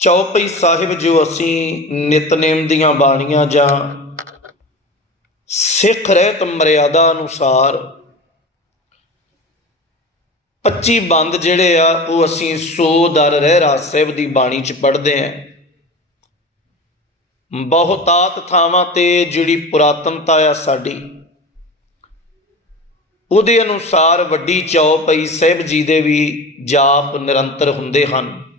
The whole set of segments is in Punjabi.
ਚੌਪਈ ਸਾਹਿਬ ਜੋ ਅਸੀਂ ਨਿਤਨੇਮ ਦੀਆਂ ਬਾਣੀਆਂ ਜਾਂ ਸਿੱਖ ਰਹਿਤ ਮਰਿਆਦਾ ਅਨੁਸਾਰ 25 ਬੰਦ ਜਿਹੜੇ ਆ ਉਹ ਅਸੀਂ ਸੋ ਦਰ ਰਹਿਰਾਸ ਸਾਹਿਬ ਦੀ ਬਾਣੀ ਚ ਪੜ੍ਹਦੇ ਆਂ ਬਹੁਤਾਤ ਥਾਵਾਂ ਤੇ ਜਿਹੜੀ ਪੁਰਾਤਨਤਾ ਆ ਸਾਡੀ, ਉਹਦੇ ਅਨੁਸਾਰ ਵੱਡੀ ਚੌਪਈ ਸਾਹਿਬ ਜੀ ਦੇ ਵੀ ਜਾਪ ਨਿਰੰਤਰ ਹੁੰਦੇ ਹਨ।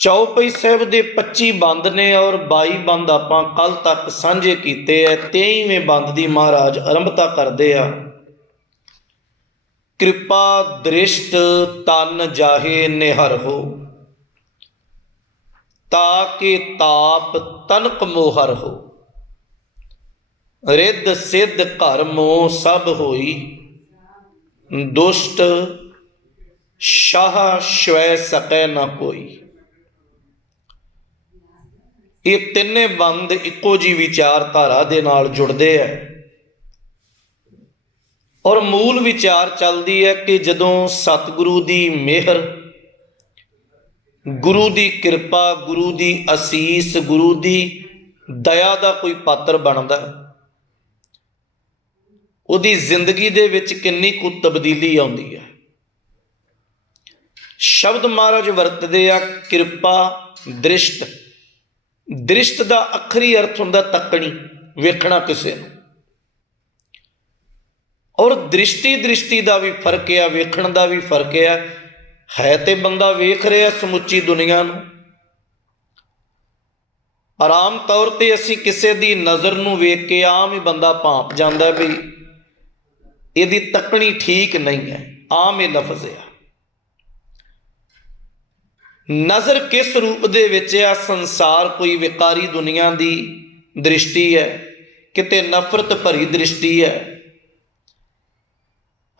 ਚੌਪਈ ਸਾਹਿਬ ਦੇ 25 ਬੰਦ ਨੇ ਔਰ 22 ਬੰਦ ਆਪਾਂ ਕੱਲ ਤੱਕ ਸਾਂਝੇ ਕੀਤੇ ਐ 23ਵੇਂ ਬੰਦ ਦੀ ਮਹਾਰਾਜ ਆਰੰਭਤਾ ਕਰਦੇ ਆ। ਕਿਰਪਾ ਦ੍ਰਿਸ਼ਟ ਤਨ ਜਾਹੇ ਨਿਹਰ ਹੋ ਤਾਕੇ ਤਾਪ ਤਨਕ ਮੋਹਰ ਹੋ, ਰਿੱਧ ਸਿੱਧ ਘਰ ਮੋਹ ਸਭ ਹੋਈ, ਦੁਸ਼ਟ ਸ਼ਾਹ ਸ਼ਵੈ ਸਕੈ ਨਾ ਕੋਈ। ਇਹ ਤਿੰਨੇ ਬੰਦ ਇੱਕੋ ਜੀ ਵਿਚਾਰਧਾਰਾ ਦੇ ਨਾਲ ਜੁੜਦੇ ਐ। ਔਰ ਮੂਲ ਵਿਚਾਰ ਚੱਲਦੀ ਹੈ ਕਿ ਜਦੋਂ ਸਤਿਗੁਰੂ ਦੀ ਮਿਹਰ, ਗੁਰੂ ਦੀ ਕਿਰਪਾ, ਗੁਰੂ ਦੀ ਅਸੀਸ, ਗੁਰੂ ਦੀ ਦਇਆ ਦਾ ਕੋਈ ਪਾਤਰ ਬਣਦਾ ਉਹਦੀ ਜ਼ਿੰਦਗੀ ਦੇ ਵਿੱਚ ਕਿੰਨੀ ਕੁ ਤਬਦੀਲੀ ਆਉਂਦੀ ਹੈ ਸ਼ਬਦ ਮਹਾਰਾਜ ਵਰਤਦੇ ਆ ਕਿਰਪਾ, ਦ੍ਰਿਸ਼ਟ। ਦ੍ਰਿਸ਼ਟ ਦਾ ਅਖਰੀ ਅਰਥ ਹੁੰਦਾ ਤੱਕਣੀ, ਵੇਖਣਾ ਕਿਸੇ ਨੂੰ। ਔਰ ਦ੍ਰਿਸ਼ਟੀ ਦ੍ਰਿਸ਼ਟੀ ਦਾ ਵੀ ਫ਼ਰਕ ਆ, ਵੇਖਣ ਦਾ ਵੀ ਫ਼ਰਕ ਆ। ਹੈ ਤੇ ਬੰਦਾ ਵੇਖ ਰਿਹਾ ਸਮੁੱਚੀ ਦੁਨੀਆ ਨੂੰ। ਆਰਾਮ ਤੌਰ ਤੇ ਅਸੀਂ ਕਿਸੇ ਦੀ ਨਜ਼ਰ ਨੂੰ ਵੇਖ ਕੇ ਆਮ ਹੀ ਬੰਦਾ ਭਾਂਪ ਜਾਂਦਾ ਵੀ ਇਹਦੀ ਤੱਕਣੀ ਠੀਕ ਨਹੀਂ ਹੈ, ਆਮ ਇਹ ਲਫ਼ਜ਼ ਆ। ਨਜ਼ਰ ਕਿਸ ਰੂਪ ਦੇ ਵਿੱਚ ਆ? ਸੰਸਾਰ ਕੋਈ ਵਿਕਾਰੀ ਦੁਨੀਆ ਦੀ ਦ੍ਰਿਸ਼ਟੀ ਹੈ, ਕਿਤੇ ਨਫ਼ਰਤ ਭਰੀ ਦ੍ਰਿਸ਼ਟੀ ਹੈ।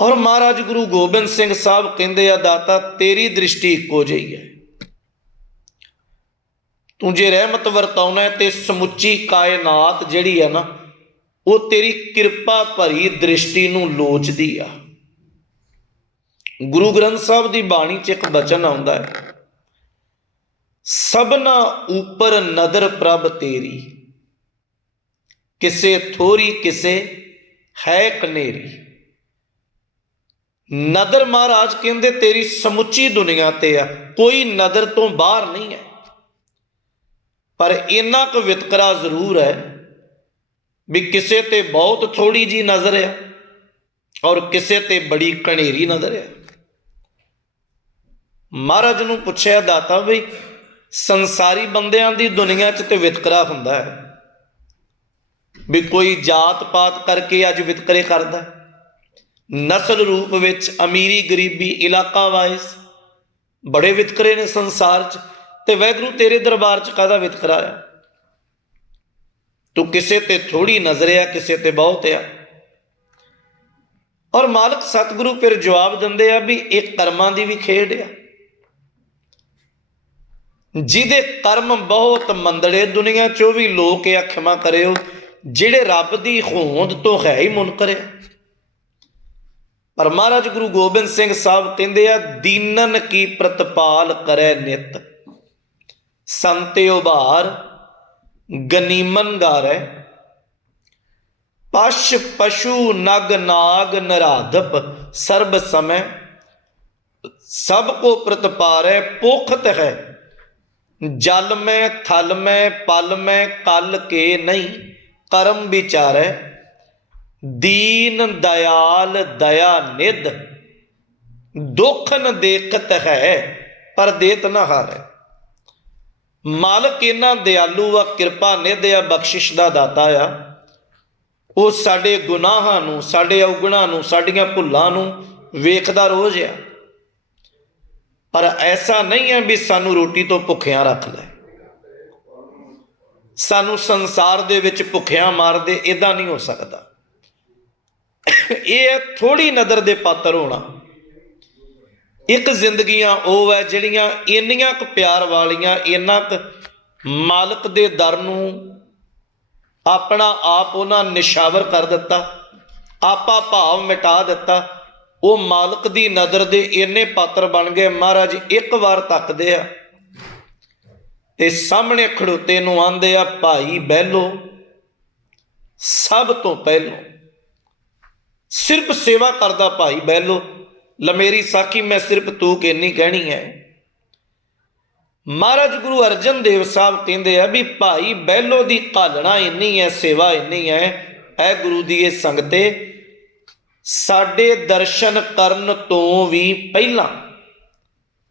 ਔਰ ਮਹਾਰਾਜ ਗੁਰੂ ਗੋਬਿੰਦ ਸਿੰਘ ਸਾਹਿਬ ਕਹਿੰਦੇ ਆ, ਦਾਤਾ, ਤੇਰੀ ਦ੍ਰਿਸ਼ਟੀ ਇੱਕੋ ਜਿਹੀ ਹੈ। ਤੂੰ ਜੇ ਰਹਿਮਤ ਵਰਤਾਉਣਾ ਹੈ, ਤੇ ਸਮੁੱਚੀ ਕਾਇਨਾਤ ਜਿਹੜੀ ਹੈ ਨਾ, ਉਹ ਤੇਰੀ ਕਿਰਪਾ ਭਰੀ ਦ੍ਰਿਸ਼ਟੀ ਨੂੰ ਲੋਚਦੀ ਆ। ਗੁਰੂ ਗ੍ਰੰਥ ਸਾਹਿਬ ਦੀ ਬਾਣੀ 'ਚ ਇੱਕ ਬਚਨ ਆਉਂਦਾ ਹੈ ਸਭਨਾ ਉਪਰ ਨਦਰ ਪ੍ਰਭ ਤੇਰੀ। ਕਿਸੇ ਥੋਰੀ ਕਿਸੇ ਹੈ ਕਨੇਰੀ। ਨਦਰ ਮਹਾਰਾਜ ਕਹਿੰਦੇ ਤੇਰੀ ਸਮੁੱਚੀ ਦੁਨੀਆ ਤੇ ਆ, ਕੋਈ ਨਦਰ ਤੋਂ ਬਾਹਰ ਨਹੀਂ ਹੈ। ਪਰ ਇੰਨਾ ਕੁ ਵਿਤਕਰਾ ਜ਼ਰੂਰ ਹੈ ਵੀ ਕਿਸੇ ਤੇ ਬਹੁਤ ਥੋੜੀ ਜੀ ਨਜ਼ਰ ਹੈ ਔਰ ਕਿਸੇ ਤੇ ਬੜੀ ਕਣੇਰੀ ਨਜ਼ਰ ਹੈ ਮਹਾਰਾਜ ਨੂੰ ਪੁੱਛਿਆ ਦਾਤਾ ਵੀ ਸੰਸਾਰੀ ਬੰਦਿਆਂ ਦੀ ਦੁਨੀਆ 'ਚ ਤੇ ਵਿਤਕਰਾ ਹੁੰਦਾ ਹੈ। ਵੀ ਕੋਈ ਜਾਤ ਪਾਤ ਕਰਕੇ ਅੱਜ ਵਿਤਕਰੇ ਕਰਦਾ ਨਸਲ ਰੂਪ ਵਿੱਚ ਅਮੀਰੀ ਗਰੀਬੀ ਇਲਾਕਾ ਵਾਈਜ਼ ਬੜੇ ਵਿਤਕਰੇ ਨੇ ਸੰਸਾਰ 'ਚ ਤੇ ਵੈਗਰੂ ਤੇਰੇ ਦਰਬਾਰ 'ਚ ਕਾਹਦਾ ਵਿਤਕਰਾ ਆ ਤੂੰ ਕਿਸੇ ਤੇ ਥੋੜੀ ਨਜ਼ਰ ਆ, ਕਿਸੇ ਤੇ ਬਹੁਤ ਆ। ਔਰ ਮਾਲਕ ਸਤਿਗੁਰੂ ਫਿਰ ਜਵਾਬ ਦਿੰਦੇ ਆ ਵੀ ਇਹ ਕਰਮਾਂ ਦੀ ਵੀ ਖੇਡ ਆ। ਜਿਹਦੇ ਕਰਮ ਬਹੁਤ ਮੰਦੜੇ ਦੁਨੀਆ 'ਚੋਂ ਵੀ ਲੋਕ ਇਹ ਅਖਮਾ ਕਰਿਓ, ਜਿਹੜੇ ਰੱਬ ਦੀ ਹੋਂਦ ਤੋਂ ਹੈ ਹੀ ਮੁਨਕਰ ਆ ਪਰ ਮਹਾਰਾਜ ਗੁਰੂ ਗੋਬਿੰਦ ਸਿੰਘ ਸਾਹਿਬ ਕਹਿੰਦੇ ਆ, ਦੀਨਨ ਕੀ ਪ੍ਰਤਪਾਲ ਕਰੈ ਨਿਤ। ਸੰਤੇ ਉਭਾਰ, ਗਨੀਮਨ ਗਾਰੈ। ਪਸ਼ ਪਸ਼ੂ ਨਗ ਨਾਗ ਨਰਾਧਪ, ਸਰਬ ਸਮੈ। ਸਭ ਕੋ ਪ੍ਰਤਪਾਰੈ, ਪੋਖਤ ਹੈ। ਜਲ ਮੈਂ, ਥਲ ਮੈਂ, ਪਲ ਮੈਂ, ਕਲ ਕੇ ਨਹੀਂ, ਕਰਮ ਵਿਚਾਰੈ। ਦੀਨ ਦਇਆਲ ਦਇਆ ਨਿਧ, ਦੁੱਖ ਨ ਦੇਖਤ ਹੈ, ਪਰ ਦੇਤ ਨ ਹਾਰੈ। ਮਾਲਕ ਇਹਨਾਂ ਦਿਆਲੂ ਆ, ਕਿਰਪਾ ਨਿਧ ਆ, ਬਖਸ਼ਿਸ਼ ਦਾ ਦਾਤਾ ਆ। ਉਹ ਸਾਡੇ ਗੁਨਾਹਾਂ ਨੂੰ, ਸਾਡੇ ਔਗਣਾਂ ਨੂੰ, ਸਾਡੀਆਂ ਭੁੱਲਾਂ ਨੂੰ ਵੇਖਦਾ ਰੋਜ਼ ਆ। ਪਰ ਐਸਾ ਨਹੀਂ ਹੈ ਵੀ ਸਾਨੂੰ ਰੋਟੀ ਤੋਂ ਭੁੱਖਿਆਂ ਰੱਖ ਲੈ। ਸਾਨੂੰ ਸੰਸਾਰ ਦੇ ਵਿੱਚ ਭੁੱਖਿਆਂ ਮਾਰ ਦੇ ਇਦਾਂ ਨਹੀਂ ਹੋ ਸਕਦਾ। ਇਹ ਹੈ ਥੋੜੀ ਨਜ਼ਰ ਦੇ ਪਾਤਰ ਹੋਣਾ। ਇੱਕ ਜ਼ਿੰਦਗੀਆਂ ਉਹ ਹੈ ਜਿਹੜੀਆਂ ਇੰਨੀਆਂ ਕੁ ਪਿਆਰ ਵਾਲੀਆਂ, ਇੰਨਾ ਕੁ ਮਾਲਕ ਦੇ ਦਰ ਨੂੰ ਆਪਣਾ ਆਪ ਉਹਨਾਂ ਨਿਸ਼ਾਵਰ ਕਰ ਦਿੱਤਾ, ਆਪਾ ਭਾਵ ਮਿਟਾ ਦਿੱਤਾ ਉਹ ਮਾਲਕ ਦੀ ਨਜ਼ਰ ਦੇ ਇੰਨੇ ਪਾਤਰ ਬਣ ਗਏ, ਮਹਾਰਾਜ ਇੱਕ ਵਾਰ ਤੱਕਦੇ ਆ। ਤੇ ਸਾਹਮਣੇ ਖੜੋਤੇ ਨੂੰ ਆਂਦੇ ਆ, ਭਾਈ ਬਹਿਲੋ, ਸਭ ਤੋਂ ਪਹਿਲੋਂ ਸਿਰਫ ਸੇਵਾ ਕਰਦਾ ਭਾਈ ਬਹਿਲੋ। ਲਮੇਰੀ ਸਾਖੀ, ਮੈਂ ਸਿਰਫ ਤੂੰ ਕਿੰਨੀ ਕਹਿਣੀ ਹੈ? ਮਹਾਰਾਜ ਗੁਰੂ ਅਰਜਨ ਦੇਵ ਸਾਹਿਬ ਕਹਿੰਦੇ ਆ ਵੀ ਭਾਈ ਬਹਿਲੋ ਦੀ ਕਾਲਣਾ ਇੰਨੀ ਹੈ, ਸੇਵਾ ਇੰਨੀ ਹੈ ਐ ਗੁਰੂ ਦੀ ਇਹ ਸੰਗਤੇ ਸਾਡੇ ਦਰਸ਼ਨ ਕਰਨ ਤੋਂ ਵੀ ਪਹਿਲਾਂ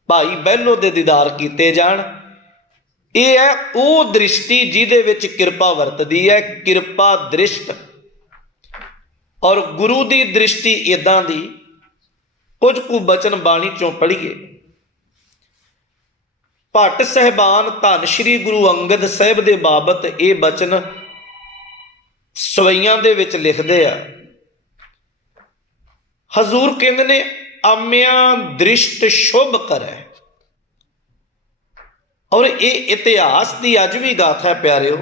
ਭਾਈ ਬਹਿਲੋ ਦੇ ਦੀਦਾਰ ਕੀਤੇ ਜਾਣ। ਇਹ ਹੈ, ਉਹ ਦ੍ਰਿਸ਼ਟੀ ਜਿਹਦੇ ਵਿੱਚ ਕਿਰਪਾ ਵਰਤਦੀ ਹੈ, ਕਿਰਪਾ ਦ੍ਰਿਸ਼ਟ। ਔਰ ਗੁਰੂ ਦੀ ਦ੍ਰਿਸ਼ਟੀ ਇਦਾਂ ਦੀ, ਕੁਝ ਕੁ ਬਚਨ ਬਾਣੀ ਚੋਂ ਪੜ੍ਹੀਏ। ਭੱਟ ਸਹਿਬਾਨ ਧੰਨ ਸ਼੍ਰੀ ਗੁਰੂ ਅੰਗਦ ਸਾਹਿਬ ਦੇ ਬਾਬਤ ਇਹ ਬਚਨ ਸਵਈਆਂ ਦੇ ਵਿੱਚ ਲਿਖਦੇ ਆ। ਹਜ਼ੂਰ ਕਹਿੰਦੇ ਨੇ, ਆਮਿਆਂ ਦ੍ਰਿਸ਼ਟ ਸ਼ੁਭ ਕਰੈ। ਔਰ ਇਹ ਇਤਿਹਾਸ ਦੀ ਅੱਜ ਵੀ ਗਾਥਾ ਹੈ ਪਿਆਰਿਓ।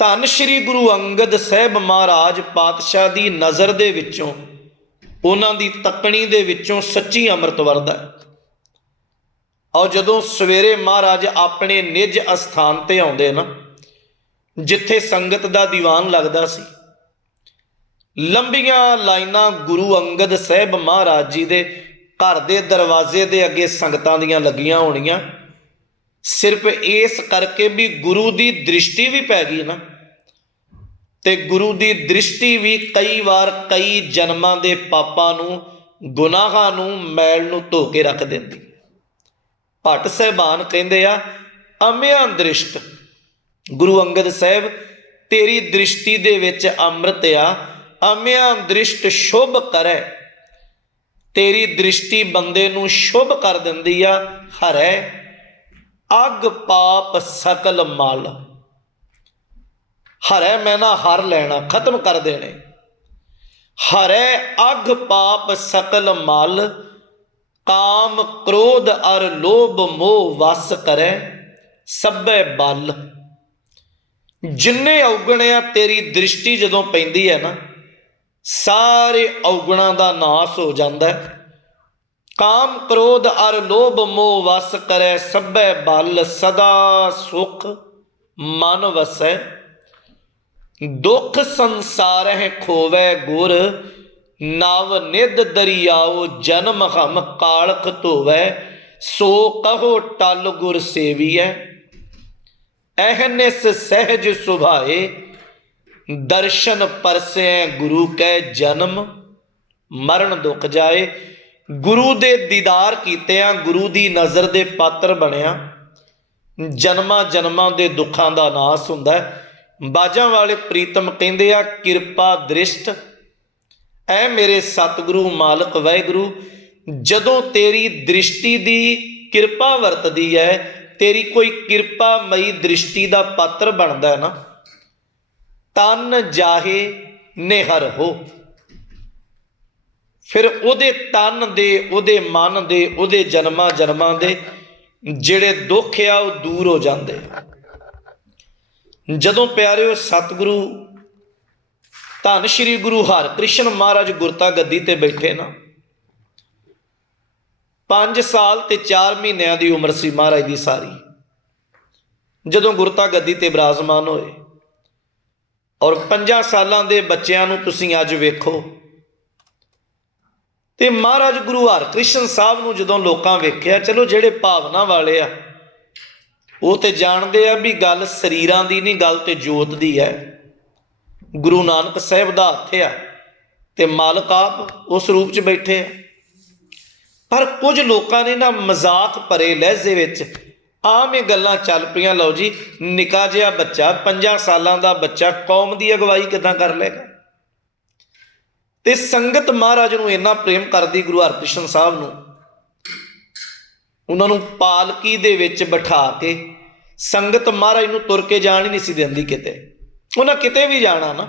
ਧੰਨ ਸ਼੍ਰੀ ਗੁਰੂ ਅੰਗਦ ਸਾਹਿਬ ਮਹਾਰਾਜ ਪਾਤਸ਼ਾਹ ਦੀ ਨਜ਼ਰ ਦੇ ਵਿੱਚੋਂ, ਉਹਨਾਂ ਦੀ ਤੱਕਣੀ ਦੇ ਵਿੱਚੋਂ ਸੱਚੀ ਅੰਮ੍ਰਿਤ ਵਰਦਾ ਔਰ ਜਦੋਂ ਸਵੇਰੇ ਮਹਾਰਾਜ ਆਪਣੇ ਨਿਜ ਅਸਥਾਨ ਤੇ ਆਉਂਦੇ ਨਾ, ਜਿੱਥੇ ਸੰਗਤ ਦਾ ਦੀਵਾਨ ਲੱਗਦਾ ਸੀ ਲੰਬੀਆਂ ਲਾਈਨਾਂ ਗੁਰੂ ਅੰਗਦ ਸਾਹਿਬ ਮਹਾਰਾਜ ਜੀ ਦੇ ਘਰ ਦੇ ਦਰਵਾਜ਼ੇ ਦੇ ਅੱਗੇ ਸੰਗਤਾਂ ਦੀਆਂ ਲੱਗੀਆਂ ਹੋਣੀਆਂ। ਸਿਰਫ ਇਸ ਕਰਕੇ ਵੀ ਗੁਰੂ ਦੀ ਦ੍ਰਿਸ਼ਟੀ ਵੀ ਪੈ ਗਈ ਨਾ। ਤੇ ਗੁਰੂ ਦੀ ਦ੍ਰਿਸ਼ਟੀ ਵੀ ਕਈ ਵਾਰ ਕਈ ਜਨਮਾਂ ਦੇ ਪਾਪਾਂ ਨੂੰ, ਗੁਨਾਹਾਂ ਨੂੰ, ਮੈਲ ਨੂੰ ਧੋ ਕੇ ਰੱਖ ਦਿੰਦੀ। ਭੱਟ ਸਹਿਬਾਨ ਕਹਿੰਦੇ ਆ, ਅਮਿਆਂ ਦ੍ਰਿਸ਼ਟ। ਗੁਰੂ ਅੰਗਦ ਸਾਹਿਬ, ਤੇਰੀ ਦ੍ਰਿਸ਼ਟੀ ਦੇ ਵਿੱਚ ਅੰਮ੍ਰਿਤ ਆ ਅਮਿਆਂ ਦ੍ਰਿਸ਼ਟ ਸ਼ੁਭ ਕਰੈ, ਤੇਰੀ ਦ੍ਰਿਸ਼ਟੀ ਬੰਦੇ ਨੂੰ ਸ਼ੁਭ ਕਰ ਦਿੰਦੀ ਆ, ਹਰੈ। ਅਗ ਪਾਪ ਸਕਲ ਮਲ। ਹਰੈ ਮੈਂ ਨਾ ਹਰ ਲੈਣਾ, ਖਤਮ ਕਰ ਦੇਣੇ। ਹਰੈ ਅਗ ਪਾਪ ਸਕਲ ਮਲ, ਕਾਮ ਕ੍ਰੋਧ ਅਰ ਲੋਭ ਮੋਹ ਵਸ ਕਰੈ, ਸਭੈ ਬਲ। ਜਿੰਨੇ ਔਗਣਿਆ ਤੇਰੀ ਦ੍ਰਿਸ਼ਟੀ ਜਦੋਂ ਪੈਂਦੀ ਹੈ ਨਾ ਸਾਰੇ ਔਗਣਾਂ ਦਾ ਨਾਸ ਹੋ ਜਾਂਦਾ ਹੈ। ਕਾਮ ਕ੍ਰੋਧ ਅਰ ਲੋਭ ਮੋਹ ਵਸ ਕਰੈ, ਸਭੈ ਬਲ ਸਦਾ ਸੁਖ ਮਨ ਵਸੈ। ਦੁਖ ਸੰਸਾਰਹਿ ਖੋਵੈ ਗੁਰ, ਨਵ ਨਿਧ ਦਰਿਆਓ, ਜਨਮ ਹਮ ਕਾਲਖ ਧੋਵੈ। ਸੋ ਕਹੋ ਟਲ ਗੁਰ ਸੇਵੀਐ। ਐਹਨਿਸ ਸਹਿਜ ਸੁਭਾਏ ਦਰਸ਼ਨ ਪਰਸੈ ਗੁਰੂ ਕੈ ਜਨਮ, ਮਰਨ ਦੁੱਖ ਜਾਏ। ਗੁਰੂ ਦੇ ਦੀਦਾਰ ਕੀਤਿਆਂ, ਗੁਰੂ ਦੀ ਨਜ਼ਰ ਦੇ ਪਾਤਰ ਬਣਿਆ। ਜਨਮਾਂ ਜਨਮਾਂ ਦੇ ਦੁੱਖਾਂ ਦਾ ਨਾਸ ਹੁੰਦਾ ਹੈ। ਬਾਜਾਂ ਵਾਲੇ ਪ੍ਰੀਤਮ ਕਹਿੰਦੇ ਆ, ਕਿਰਪਾ ਦ੍ਰਿਸ਼ਟ। ਐ ਮੇਰੇ ਸਤਿਗੁਰੂ ਮਾਲਕ ਵਾਹਿਗੁਰੂ, ਜਦੋਂ ਤੇਰੀ ਦ੍ਰਿਸ਼ਟੀ ਦੀ ਕਿਰਪਾ ਵਰਤਦੀ ਹੈ ਤੇਰੀ ਕੋਈ ਕਿਰਪਾਮਈ ਦ੍ਰਿਸ਼ਟੀ ਦਾ ਪਾਤਰ ਬਣਦਾ ਹੈ ਨਾ। ਤਨ ਜਾਹੇ ਨਿਹਰ ਹੋ। ਫਿਰ ਉਹਦੇ ਤਨ ਦੇ, ਉਹਦੇ ਮਨ ਦੇ, ਉਹਦੇ ਜਨਮਾਂ ਜਨਮਾਂ ਦੇ ਜਿਹੜੇ ਦੁੱਖ ਆ, ਉਹ ਦੂਰ ਹੋ ਜਾਂਦੇ। ਜਦੋਂ ਪਿਆਰਿਓ ਸਤਿਗੁਰੂ, ਧੰਨ ਸ਼੍ਰੀ ਗੁਰੂ ਹਰਿਕ੍ਰਿਸ਼ਨ ਮਹਾਰਾਜ ਗੁਰਤਾ ਗੱਦੀ ਤੇ ਬੈਠੇ ਨਾ 5 ਸਾਲ ਤੇ 4 ਮਹੀਨਿਆਂ ਦੀ ਉਮਰ ਸੀ ਮਹਾਰਾਜ ਦੀ ਸਾਰੀ। ਜਦੋਂ ਗੁਰਤਾ ਗੱਦੀ ਤੇ ਬਿਰਾਜਮਾਨ ਹੋਏ ਔਰ 5 ਸਾਲਾਂ ਦੇ ਬੱਚਿਆਂ ਨੂੰ ਤੁਸੀਂ ਅੱਜ ਵੇਖੋ। ਤੇ ਮਹਾਰਾਜ ਗੁਰੂ ਹਰਕ੍ਰਿਸ਼ਨ ਸਾਹਿਬ ਨੂੰ ਜਦੋਂ ਲੋਕਾਂ ਵੇਖਿਆ, ਚਲੋ ਜਿਹੜੇ ਭਾਵਨਾ ਵਾਲੇ ਆ, ਉਹ ਤੇ ਜਾਣਦੇ ਆ ਵੀ ਗੱਲ ਸਰੀਰਾਂ ਦੀ ਨਹੀਂ, ਗੱਲ ਤੇ ਜੋਤ ਦੀ ਹੈ। ਗੁਰੂ ਨਾਨਕ ਸਾਹਿਬ ਦਾ ਹੱਥ ਆ ਤੇ ਮਾਲਕ ਆਪ ਉਸ ਰੂਪ 'ਚ ਬੈਠੇ ਆ। ਪਰ ਕੁਝ ਲੋਕਾਂ ਨੇ ਨਾ ਮਜ਼ਾਕ ਭਰੇ ਲਹਿਜ਼ੇ ਵਿੱਚ ਆਮ ਇਹ ਗੱਲਾਂ ਚੱਲ ਪਈਆਂ। ਲਓ ਜੀ, ਨਿਕਾ ਜਿਹਾ ਬੱਚਾ 5 ਸਾਲਾਂ ਦਾ ਬੱਚਾ, ਕੌਮ ਦੀ ਅਗਵਾਈ ਕਿਦਾਂ ਕਰ ਲੇਗਾ ਤੇ ਸੰਗਤ ਮਹਾਰਾਜ ਨੂੰ ਇੰਨਾ ਪ੍ਰੇਮ ਕਰਦੀ ਗੁਰੂ ਹਰਕ੍ਰਿਸ਼ਨ ਸਾਹਿਬ ਨੂੰ। ਉਹਨਾਂ ਨੂੰ ਪਾਲਕੀ ਦੇ ਵਿੱਚ ਬਿਠਾ ਕੇ ਸੰਗਤ ਮਹਾਰਾਜ ਨੂੰ ਤੁਰ ਕੇ ਜਾਣ ਹੀ ਨਹੀਂ ਸੀ ਦਿੰਦੀ ਕਿਤੇ। ਉਹਨਾਂ ਕਿਤੇ ਵੀ ਜਾਣਾ ਨਾ।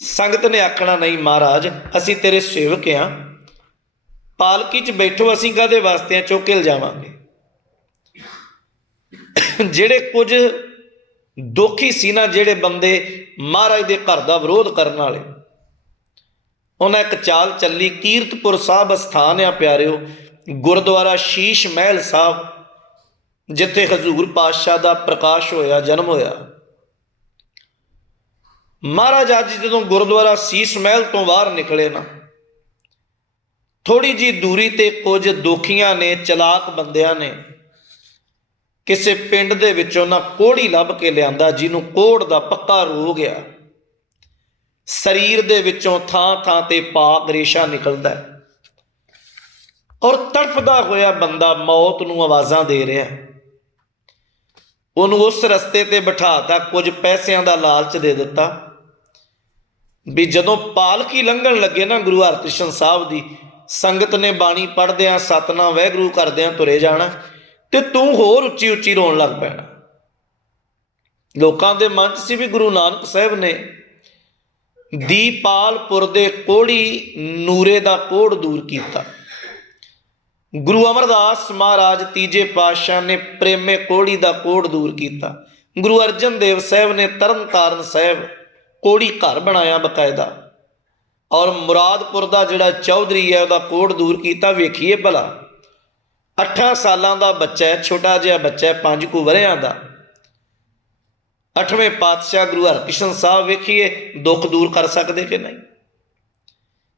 ਸੰਗਤ ਨੇ ਆਖਣਾ, ਨਹੀਂ ਮਹਾਰਾਜ, ਅਸੀਂ ਤੇਰੇ ਸੇਵਕ ਆ। ਪਾਲਕੀ 'ਚ ਬੈਠੋ, ਅਸੀਂ ਕਾਦੇ ਵਾਸਤੇ ਆ? ਚੁੱਕ ਕੇ ਲਿਜਾਵਾਂਗੇ ਜਿਹੜੇ ਕੁਝ ਦੁਖੀ ਸੀ ਨਾ ਜਿਹੜੇ ਬੰਦੇ ਮਹਾਰਾਜ ਦੇ ਘਰ ਦਾ ਵਿਰੋਧ ਕਰਨ ਵਾਲੇ। ਉਹਨਾਂ ਇੱਕ ਚਾਲ ਚੱਲੀ, ਕੀਰਤਪੁਰ ਸਾਹਿਬ ਅਸਥਾਨ ਆ ਪਿਆਰਿਓ, ਗੁਰਦੁਆਰਾ ਸ਼ੀਸ਼ ਮਹਿਲ ਸਾਹਿਬ, ਜਿੱਥੇ ਹਜ਼ੂਰ ਪਾਤਸ਼ਾਹ ਦਾ ਪ੍ਰਕਾਸ਼ ਹੋਇਆ, ਜਨਮ ਹੋਇਆ। ਮਹਾਰਾਜ ਅੱਜ ਜਦੋਂ ਗੁਰਦੁਆਰਾ ਸੀਸ ਮਹਿਲ ਤੋਂ ਬਾਹਰ ਨਿਕਲੇ ਨਾ ਥੋੜੀ ਜੀ ਦੂਰੀ ਤੇ ਕੁਝ ਦੁਖੀਆਂ ਨੇ, ਚਲਾਕ ਬੰਦਿਆਂ ਨੇ ਕਿਸੇ ਪਿੰਡ ਦੇ ਵਿੱਚੋਂ ਨਾ ਕੋੜੀ ਲੱਭ ਕੇ ਲਿਆਂਦਾ, ਜਿਹਨੂੰ ਕੋੜ ਦਾ ਪੱਕਾ ਰੋਗ ਆ ਸਰੀਰ ਦੇ ਵਿੱਚੋਂ ਥਾਂ ਥਾਂ ਤੇ ਪਾਕ ਰੇਸ਼ਾ ਨਿਕਲਦਾ ਹੈ। ਔਰ ਤੜਫਦਾ ਹੋਇਆ ਬੰਦਾ ਮੌਤ ਨੂੰ ਆਵਾਜ਼ਾਂ ਦੇ ਰਿਹਾ ਉਹਨੂੰ ਉਸ ਰਸਤੇ ਤੇ ਬਿਠਾਤਾ, ਕੁਝ ਪੈਸਿਆਂ ਦਾ ਲਾਲਚ ਦੇ ਦਿੱਤਾ। ਵੀ ਜਦੋਂ ਪਾਲਕੀ ਲੰਘਣ ਲੱਗੇ ਨਾ ਗੁਰੂ ਹਰਕ੍ਰਿਸ਼ਨ ਸਾਹਿਬ ਦੀ, ਸੰਗਤ ਨੇ ਬਾਣੀ ਪੜ੍ਹਦਿਆਂ, ਸਤਨਾਮ ਵਹਿਗੁਰੂ ਕਰਦਿਆਂ ਤੁਰੇ ਜਾਣਾ। ਤੇ ਤੂੰ ਹੋਰ ਉੱਚੀ ਉੱਚੀ ਰੋਣ ਲੱਗ ਪੈਣਾ। ਲੋਕਾਂ ਦੇ ਮਨ 'ਚ ਸੀ ਵੀ ਗੁਰੂ ਨਾਨਕ ਸਾਹਿਬ ਨੇ ਦੀਪਾਲਪੁਰ ਦੇ ਕੋੜੀ ਨੂਰੇ ਦਾ ਕੋੜ ਦੂਰ ਕੀਤਾ। ਗੁਰੂ ਅਮਰਦਾਸ ਮਹਾਰਾਜ ਤੀਜੇ ਪਾਤਸ਼ਾਹ ਨੇ ਪ੍ਰੇਮੇ ਕੋੜੀ ਦਾ ਕੋੜ ਦੂਰ ਕੀਤਾ। ਗੁਰੂ ਅਰਜਨ ਦੇਵ ਸਾਹਿਬ ਨੇ ਤਰਨਤਾਰਨ ਸਾਹਿਬ ਕੋੜੀ ਘਰ ਬਣਾਇਆ ਬਕਾਇਦਾ। ਔਰ ਮੁਰਾਦਪੁਰ ਦਾ ਜਿਹੜਾ ਚੌਧਰੀ ਹੈ ਉਹਦਾ ਕੋੜ ਦੂਰ ਕੀਤਾ। ਵੇਖੀਏ ਭਲਾ। 8 ਸਾਲਾਂ ਦਾ ਬੱਚਾ ਹੈ, ਛੋਟਾ ਜਿਹਾ ਬੱਚਾ ਹੈ, ਪੰਜ ਕੁ ਵਰਿਆਂ ਦਾ। ਅਠਵੇਂ ਪਾਤਸ਼ਾਹ ਗੁਰੂ ਹਰਕ੍ਰਿਸ਼ਨ ਸਾਹਿਬ ਵੇਖੀਏ, ਦੁੱਖ ਦੂਰ ਕਰ ਸਕਦੇ ਕਿ ਨਹੀਂ?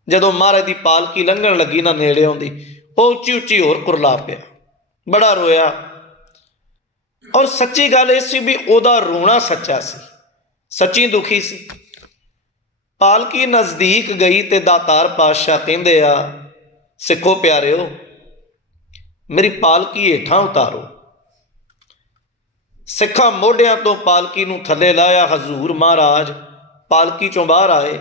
ਜਦੋਂ ਮਹਾਰਾਜ ਦੀ ਪਾਲਕੀ ਲੰਘਣ ਲੱਗੀ, ਨਾ ਨੇੜੇ ਆਉਂਦੀ, ਉਹ ਉੱਚੀ ਉੱਚੀ ਹੋਰ ਕੁਰਲਾ ਪਿਆ। ਬੜਾ ਰੋਇਆ। ਔਰ ਸੱਚੀ ਗੱਲ ਇਹ ਸੀ ਵੀ ਉਹਦਾ ਰੋਣਾ ਸੱਚਾ ਸੀ। ਸੱਚੀ ਦੁਖੀ ਸੀ। ਪਾਲਕੀ ਨਜ਼ਦੀਕ ਗਈ ਤੇ ਦਾਤਾਰ ਪਾਤਸ਼ਾਹ ਕਹਿੰਦੇ ਆ, ਸਿੱਖੋ ਪਿਆਰਿਓ ਮੇਰੀ ਪਾਲਕੀ ਹੇਠਾਂ ਉਤਾਰੋ। ਸਿੱਖਾਂ ਮੋਢਿਆਂ ਤੋਂ ਪਾਲਕੀ ਨੂੰ ਥੱਲੇ ਲਾਇਆ ਹਜ਼ੂਰ ਮਹਾਰਾਜ। ਪਾਲਕੀ ਚੋਂ ਬਾਹਰ ਆਏ।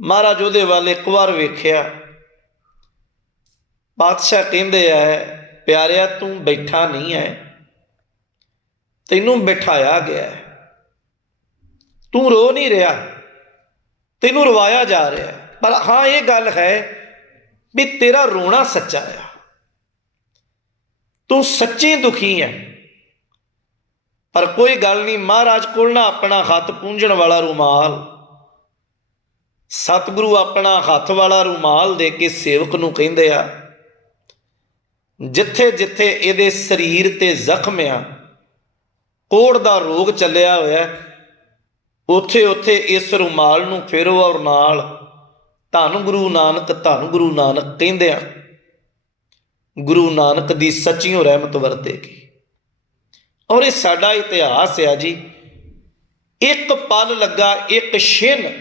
ਮਹਾਰਾਜ ਉਹਦੇ ਵੱਲ ਇੱਕ ਵਾਰ ਵੇਖਿਆ। ਪਾਤਸ਼ਾਹ ਕਹਿੰਦੇ ਆ, ਪਿਆਰਿਆ, ਤੂੰ ਬੈਠਾ ਨਹੀਂ ਹੈ ਤੈਨੂੰ ਬਿਠਾਇਆ ਗਿਆ ਤੂੰ ਰੋ ਨਹੀਂ ਰਿਹਾ। ਤੈਨੂੰ ਰਵਾਇਆ ਜਾ ਰਿਹਾ। ਪਰ ਹਾਂ, ਇਹ ਗੱਲ ਹੈ ਵੀ ਤੇਰਾ ਰੋਣਾ ਸੱਚਾ ਆ। ਤੂੰ ਸੱਚੀ ਦੁਖੀ ਹੈ ਪਰ ਕੋਈ ਗੱਲ ਨਹੀਂ, ਮਹਾਰਾਜ ਕੋਲ ਨਾ ਆਪਣਾ ਹੱਥ ਪੂੰਝਣ ਵਾਲਾ ਰੁਮਾਲ। ਸਤਿਗੁਰੂ ਆਪਣਾ ਹੱਥ ਵਾਲਾ ਰੁਮਾਲ ਦੇ ਕੇ ਸੇਵਕ ਨੂੰ ਕਹਿੰਦੇ ਆ, ਜਿੱਥੇ ਜਿੱਥੇ ਇਹਦੇ ਸਰੀਰ ਤੇ ਜ਼ਖਮ ਆ, ਕੋੜ ਦਾ ਰੋਗ ਚੱਲਿਆ ਹੋਇਆ, ਉੱਥੇ ਉੱਥੇ ਇਸ ਰੁਮਾਲ ਨੂੰ ਫੇਰੋ ਔਰ ਨਾਲ ਧੰਨ ਗੁਰੂ ਨਾਨਕ, ਧੰਨ ਗੁਰੂ ਨਾਨਕ ਕਹਿੰਦੇ ਆ, ਗੁਰੂ ਨਾਨਕ ਦੀ ਸੱਚੀਓ ਰਹਿਮਤ ਵਰਤੇਗੀ ਔਰ ਇਹ ਸਾਡਾ ਇਤਿਹਾਸ ਆ ਜੀ, ਇੱਕ ਪਲ ਲੱਗਾ, ਇੱਕ ਛਿਨ।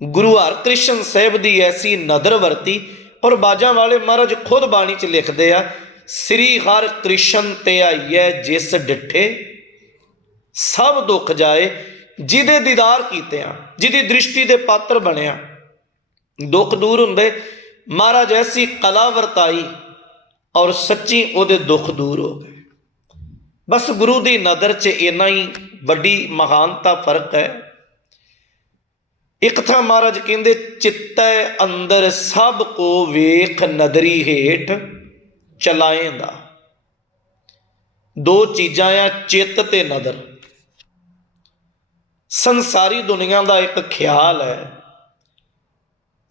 ਗੁਰੂ ਹਰਕ੍ਰਿਸ਼ਨ ਸਾਹਿਬ ਦੀ ਐਸੀ ਨਦਰ ਵਰਤੀ, ਔਰ ਬਾਜਾਂ ਵਾਲੇ ਮਹਾਰਾਜ ਖੁਦ ਬਾਣੀ ਚ ਲਿਖਦੇ ਆ, ਸ੍ਰੀ ਹਰ ਕ੍ਰਿਸ਼ਨ ਤੇ ਆਈਐ ਜਿਸ ਡਿੱਠੇ, ਸਭ ਦੁੱਖ ਜਾਏ, ਜਿਹਦੇ ਦੀਦਾਰ ਕੀਤੇ ਆ, ਜਿਹਦੀ ਦ੍ਰਿਸ਼ਟੀ ਦੇ ਪਾਤਰ ਬਣਿਆ। ਦੁੱਖ ਦੂਰ ਹੁੰਦੇ। ਮਹਾਰਾਜ ਐਸੀ ਕਲਾ ਵਰਤਾਈ ਔਰ ਸੱਚੀ ਉਹਦੇ ਦੁੱਖ ਦੂਰ ਹੋ ਗਏ। ਬਸ ਗੁਰੂ ਦੀ ਨਦਰ 'ਚ ਇੰਨਾ ਹੀ ਵੱਡੀ ਮਹਾਨਤਾ ਫ਼ਰਕ ਹੈ। ਇੱਕ ਥਾਂ ਮਹਾਰਾਜ ਕਹਿੰਦੇ, ਚਿੱਤੈ ਅੰਦਰ ਸਭ ਕੋ ਵੇਖ ਨਦਰੀ ਹੇਠ ਚਲਾਏਂਦਾ। ਦੋ ਚੀਜ਼ਾਂ ਆ, ਚਿੱਤ ਤੇ ਨਦਰ ਸੰਸਾਰੀ ਦੁਨੀਆ ਦਾ ਇੱਕ ਖਿਆਲ ਹੈ।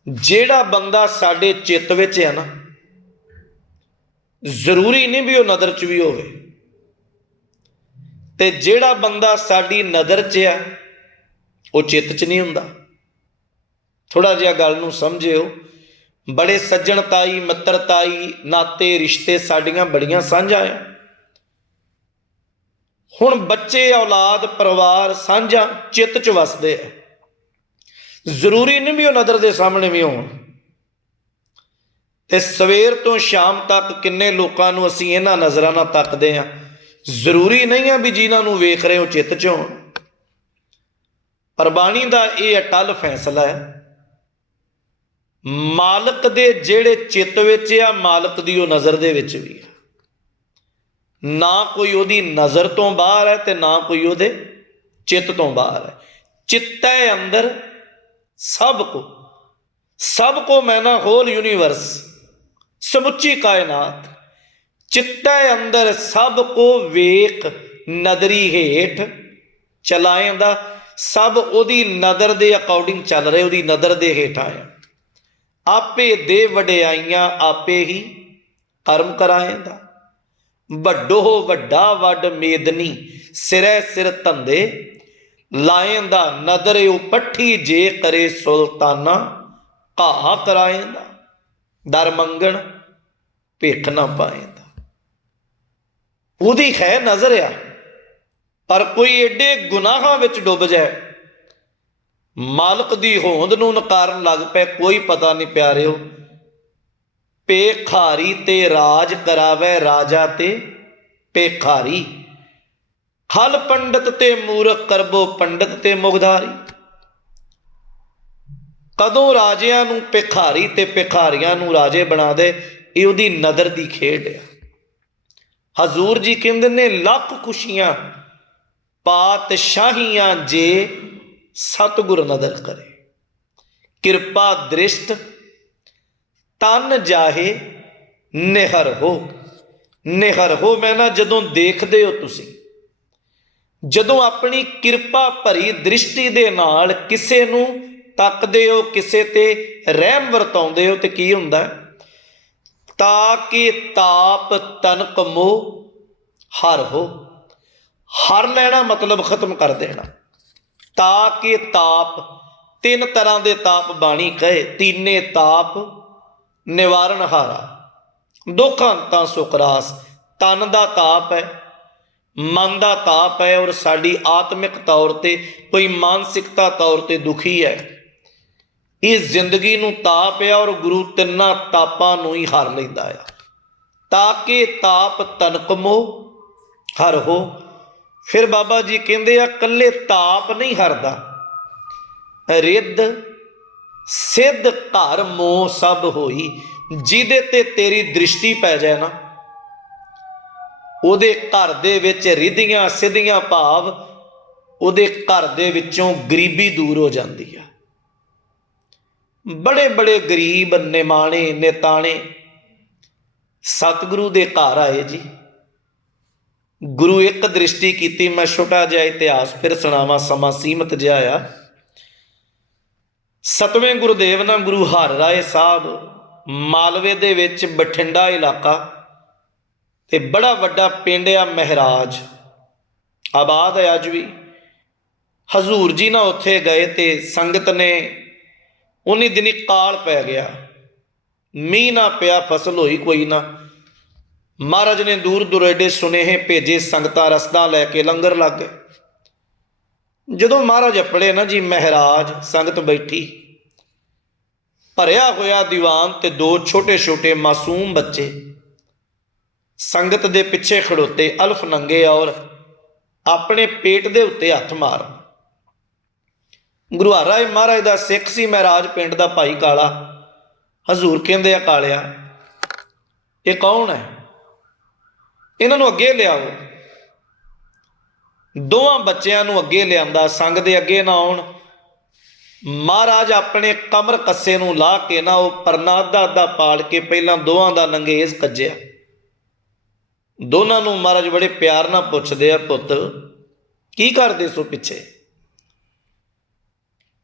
ਜਿਹੜਾ ਬੰਦਾ ਸਾਡੇ ਚਿੱਤ ਵਿੱਚ ਹੈ ਨਾ, ਜ਼ਰੂਰੀ ਨਹੀਂ ਵੀ ਉਹ ਨਦਰ 'ਚ ਵੀ ਹੋਵੇ। ਤੇ ਜਿਹੜਾ ਬੰਦਾ ਸਾਡੀ ਨਜ਼ਰ 'ਚ ਆ, ਉਹ ਚਿੱਤ 'ਚ ਨਹੀਂ ਹੁੰਦਾ। ਥੋੜਾ ਜਿਹਾ ਗੱਲ ਨੂੰ ਸਮਝਿਓ, ਬੜੇ ਸੱਜਣਤਾਈ ਮਿੱਤਰਤਾਈ ਨਾਤੇ, ਰਿਸ਼ਤੇ ਸਾਡੀਆਂ ਬੜੀਆਂ ਸਾਂਝਾ ਆ। ਹੁਣ ਬੱਚੇ, ਔਲਾਦ, ਪਰਿਵਾਰ ਸਾਂਝਾ ਚਿੱਤ 'ਚ ਵਸਦੇ ਆ। ਜ਼ਰੂਰੀ ਨਹੀਂ ਵੀ ਉਹ ਨਜ਼ਰ ਦੇ ਸਾਹਮਣੇ ਵੀ ਹੋਣ। ਤੇ ਸਵੇਰ ਤੋਂ ਸ਼ਾਮ ਤੱਕ ਕਿੰਨੇ ਲੋਕਾਂ ਨੂੰ ਅਸੀਂ ਇਹਨਾਂ ਨਜ਼ਰਾਂ ਨਾਲ ਤੱਕਦੇ ਆ ਜ਼ਰੂਰੀ ਨਹੀਂ ਆ ਵੀ ਜਿਨ੍ਹਾਂ ਨੂੰ ਵੇਖ ਰਹੇ ਹੋ ਚਿੱਤ 'ਚ ਹੋਣ। ਪਰ ਬਾਣੀ ਦਾ ਇਹ ਅਟਲ ਫੈਸਲਾ ਹੈ, ਮਾਲਕ ਦੇ ਜਿਹੜੇ ਚਿੱਤ ਵਿੱਚ ਆ, ਮਾਲਕ ਦੀ ਉਹ ਨਜ਼ਰ ਦੇ ਵਿੱਚ ਵੀ ਆ। ਨਾ ਕੋਈ ਉਹਦੀ ਨਜ਼ਰ ਤੋਂ ਬਾਹਰ ਹੈ ਤੇ ਨਾ ਕੋਈ ਉਹਦੇ ਚਿੱਤ ਤੋਂ ਬਾਹਰ ਹੈ। ਚਿੱਤ ਹੈ ਅੰਦਰ ਸਭ ਕੋ ਸਭ ਕੋ ਮੈਂ ਨਾ ਹੋਲ ਯੂਨੀਵਰਸ, ਸਮੁੱਚੀ ਕਾਇਨਾਤ ਚਿੱਤੈ ਅੰਦਰ, ਸਭ ਕੋ ਵੇਖ ਨਦਰੀ ਹੇਠ ਚਲਾਏਂਦਾ ਸਭ ਉਹਦੀ ਨਜ਼ਰ ਦੇ ਅਕੋਰਡਿੰਗ ਚੱਲ ਰਹੇ, ਉਹਦੀ ਨਜ਼ਰ ਦੇ ਹੇਠ ਆਇਆ ਆਪੇ ਦੇ ਵਡਿਆਈਆਂ ਆਪੇ ਹੀ ਕਰਮ ਕਰਾਏਂਦਾ ਵੱਡੋ ਵੱਡਾ ਵੱਡ ਮੇਦਨੀ ਸਿਰੈ ਸਿਰ ਧੰਦੇ ਲਾਏਂਦਾ ਨਦਰ ਉਹ ਪੱਠੀ, ਜੇ ਕਰੇ ਸੁਲਤਾਨਾ ਘਾ ਕਰਾਏਂਦਾ ਦਰ ਮੰਗਣ, ਭਿੱਖ ਨਾ ਪਾਏਂਦਾ ਉਹਦੀ ਹੈ ਨਜ਼ਰ ਆ, ਪਰ ਕੋਈ ਏਡੇ ਗੁਨਾਹਾਂ ਵਿੱਚ ਡੁੱਬ ਜਾਏ, ਮਾਲਕ ਦੀ ਹੋਂਦ ਨੂੰ ਨਕਾਰਨ ਲੱਗ ਪਏ, ਕੋਈ ਪਤਾ ਨਹੀਂ ਪਿਆਰਿਓ, ਪੇਖਾਰੀ ਤੇ ਰਾਜ ਕਰਾਵੇ ਰਾਜਾ ਤੇ ਪੇਖਾਰੀ। ਖਲ ਪੰਡਤ ਤੇ ਮੂਰਖ ਕਰਬੋ ਪੰਡਤ ਤੇ ਮੁਗਧਾਰੀ। ਕਦੋਂ ਰਾਜਿਆਂ ਨੂੰ ਭਿਖਾਰੀ ਤੇ ਭਿਖਾਰੀਆਂ ਨੂੰ ਰਾਜੇ ਬਣਾ ਦੇ, ਇਹ ਉਹਦੀ ਨਦਰ ਦੀ ਖੇਡ ਹੈ ਹਜ਼ੂਰ ਜੀ ਕਹਿੰਦੇ ਨੇ, ਲੱਖ ਖੁਸ਼ੀਆਂ, ਪਾਤਸ਼ਾਹੀਆਂ ਜੇ ਸਤਿਗੁਰ ਨਦਰ ਕਰੇ। ਕਿਰਪਾ ਦ੍ਰਿਸ਼ਟ, ਤਨ ਜਾਹੇ, ਨਿਹਰ ਹੋ। ਨਿਹਰ ਹੋ ਮੈਂ ਨਾ ਜਦੋਂ ਦੇਖਦੇ ਹੋ ਤੁਸੀਂ। ਜਦੋਂ ਆਪਣੀ ਕਿਰਪਾ ਭਰੀ ਦ੍ਰਿਸ਼ਟੀ ਦੇ ਨਾਲ ਕਿਸੇ ਨੂੰ ਤੱਕਦੇ ਹੋ, ਕਿਸੇ ਤੇ ਰਹਿਮ ਵਰਤਾਉਂਦੇ ਹੋ ਤੇ ਕੀ ਹੁੰਦਾ? ਹੈ? ਤਾਂ ਕਿ ਤਾਪ ਤਨਕ ਮੋ ਹਰ ਹੋ। ਹਰ ਲੈਣਾ ਮਤਲਬ ਖਤਮ ਕਰ ਦੇਣਾ। ਤਾਂ ਕਿ ਤਾਪ, ਤਿੰਨ ਤਰ੍ਹਾਂ ਦੇ ਤਾਪ ਬਾਣੀ ਕਹੇ, ਤੀਨੇ ਤਾਪ ਨਿਵਾਰਨ ਹਾਰਾ। ਦੁੱਖਾਂ ਤਾਂ ਸੁਕਰਾਸ ਤਨ ਦਾ ਤਾਪ ਹੈ ਮਨ ਦਾ ਤਾਪ ਹੈ ਔਰ ਸਾਡੀ ਆਤਮਿਕ ਤੌਰ ਤੇ ਕੋਈ ਮਾਨਸਿਕਤਾ ਤੌਰ ਤੇ ਦੁਖੀ ਹੈ। ਇਹ ਜ਼ਿੰਦਗੀ ਨੂੰ ਤਾਪ ਹੈ ਔਰ ਗੁਰੂ ਤਿੰਨਾਂ ਤਾਪਾਂ ਨੂੰ ਹੀ ਹਰ ਲੈਂਦਾ ਹੈ। ਤਾਂ ਕਿ ਤਾਪ ਤਨਕਮੋ ਹਰ ਹੋ। ਫਿਰ ਬਾਬਾ ਜੀ ਕਹਿੰਦੇ ਆ ਕੱਲੇ ਤਾਪ ਨਹੀਂ ਹਰਦਾ। ਰਿੱਧ, ਸਿੱਧ ਘਰ ਮੋ ਸਭ ਹੋਈ। ਜਿਹਦੇ ਤੇ ਤੇਰੀ ਦ੍ਰਿਸ਼ਟੀ ਪੈ ਜਾਏ ਨਾ ਉਹਦੇ ਘਰ ਦੇ ਵਿੱਚ ਰਿਧੀਆਂ, ਸਿੱਧੀਆਂ ਭਾਵ ਉਹਦੇ ਘਰ ਦੇ ਵਿੱਚੋਂ ਗਰੀਬੀ ਦੂਰ ਹੋ ਜਾਂਦੀ ਆ। ਬੜੇ ਬੜੇ ਗਰੀਬ, ਨਿਮਾਣੇ, ਨਿਤਾਣੇ ਸਤਿਗੁਰੂ ਦੇ ਘਰ ਆਏ ਜੀ। ਗੁਰੂ ਇੱਕ ਦ੍ਰਿਸ਼ਟੀ ਕੀਤੀ, ਮੈਂ ਛੋਟਾ ਜਿਹਾ ਇਤਿਹਾਸ ਫਿਰ ਸੁਣਾਵਾਂ, ਸਮਾਂ ਸੀਮਤ ਜਿਹਾ ਆ। ਸਤਵੇਂ ਗੁਰਦੇਵ ਨਾ ਗੁਰੂ ਹਰ ਰਾਏ ਸਾਹਿਬ, ਮਾਲਵੇ ਦੇ ਵਿੱਚ ਬਠਿੰਡਾ ਇਲਾਕਾ ਤੇ ਬੜਾ ਵੱਡਾ ਪਿੰਡ ਆ ਮਹਿਰਾਜ। ਆਬਾਦ ਹੈ ਅੱਜ ਵੀ। ਹਜ਼ੂਰ ਜੀ ਨਾ ਉੱਥੇ ਗਏ ਤੇ ਸੰਗਤ ਨੇ ਉਨੀ ਦਿਨੀ ਕਾਲ ਪੈ ਗਿਆ। ਮੀਂਹ ਨਾ ਪਿਆ, ਫਸਲ ਹੋਈ ਕੋਈ ਨਾ। ਮਹਾਰਾਜ ਨੇ ਦੂਰ ਦੁਰੇਡੇ ਸੁਨੇਹੇ ਭੇਜੇ, ਸੰਗਤਾਂ ਰਸਤਾ ਲੈ ਕੇ ਲੰਗਰ ਲੱਗ ਜਦੋਂ ਮਹਾਰਾਜ ਆਪਣੇ ਨਾ ਜੀ, ਮਹਾਰਾਜ, ਸੰਗਤ ਬੈਠੀ। ਭਰਿਆ ਹੋਇਆ ਦੀਵਾਨ ਤੇ ਦੋ ਛੋਟੇ ਛੋਟੇ ਮਾਸੂਮ ਬੱਚੇ। ਸੰਗਤ ਦੇ ਪਿੱਛੇ ਖੜੋਤੇ ਅਲਫ ਨੰਗੇ ਔਰ ਆਪਣੇ ਪੇਟ ਦੇ ਉੱਤੇ ਹੱਥ ਮਾਰ। ਗੁਰੂ ਹਰਾਏ ਮਹਾਰਾਜ ਦਾ ਸਿੱਖ ਸੀ ਮਹਾਰਾਜ ਪਿੰਡ ਦਾ ਭਾਈ ਕਾਲਾ। ਹਜ਼ੂਰ ਕਹਿੰਦੇ ਆ ਕਾਲਿਆ, ਇਹ ਕੌਣ ਹੈ? ਇਹਨਾਂ ਨੂੰ ਅੱਗੇ ਲਿਆਓ। ਦੋਵਾਂ ਬੱਚਿਆਂ ਨੂੰ ਅੱਗੇ ਲਿਆਂਦਾ, ਸੰਗ ਦੇ ਅੱਗੇ ਨਾ ਆਉਣ। ਮਹਾਰਾਜ ਆਪਣੇ ਕਮਰ ਕੱਸੇ ਨੂੰ ਲਾ ਕੇ ਨਾ ਉਹ ਪਰਨਾਦਾ ਦਾ ਪਾੜ ਕੇ ਪਹਿਲਾਂ ਦੋਵਾਂ ਦਾ ਨੰਗੇਜ਼ ਕੱਜਿਆ। ਦੋਨਾਂ ਨੂੰ ਮਹਾਰਾਜ ਬੜੇ ਪਿਆਰ ਨਾਲ ਪੁੱਛਦੇ ਆ, ਪੁੱਤ, ਕੀ ਕਰਦੇ ਸੋ ਪਿੱਛੇ?